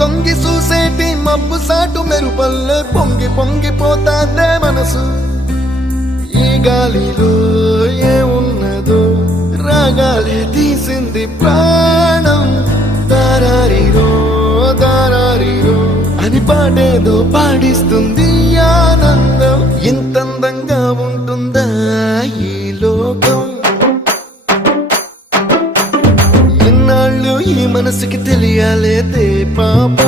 తొంగి చూసేటి మబ్బు సాటు మెరుపల్లే పొంగి పొంగిపోతాదే మనసు. ఈ గాలిలో ఏమున్నదో రాగాలే తీసింది ప్రాణం. దారారిరో దారారిరో అని పాడేదో పాడిస్తుంది ఆనందం. ఇంతందంగా ఉంటుందా ఈ లోకం? ఇన్నాళ్ళు ఈ మనసుకి తెలియాలేదే పాపం.